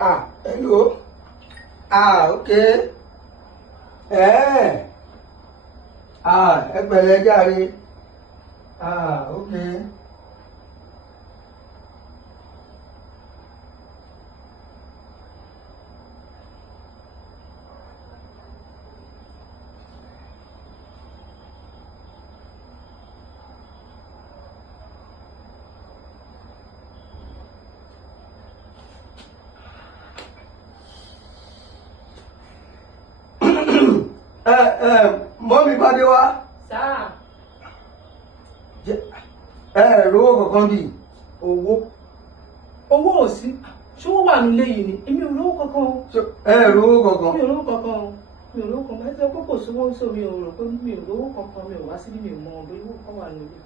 Hello. Okay. Ẹ pẹ̀lẹ́ jàre. Okay. Mọ́mí Bádé wá. Sáà. Rówó kankan bí. Owó ò sí. Ṣówó wà nílé yìí ni? Èmi ò lówó kankan o. Rówó kankan. Mi ò lówó kankan o. Mi ò lówó kankan. Ẹ sọ pé kò sówó sọ mi ò rò pé mi ò lówó kankan. Mi ò wá síbí mi ò mọ owó kan wà nílé.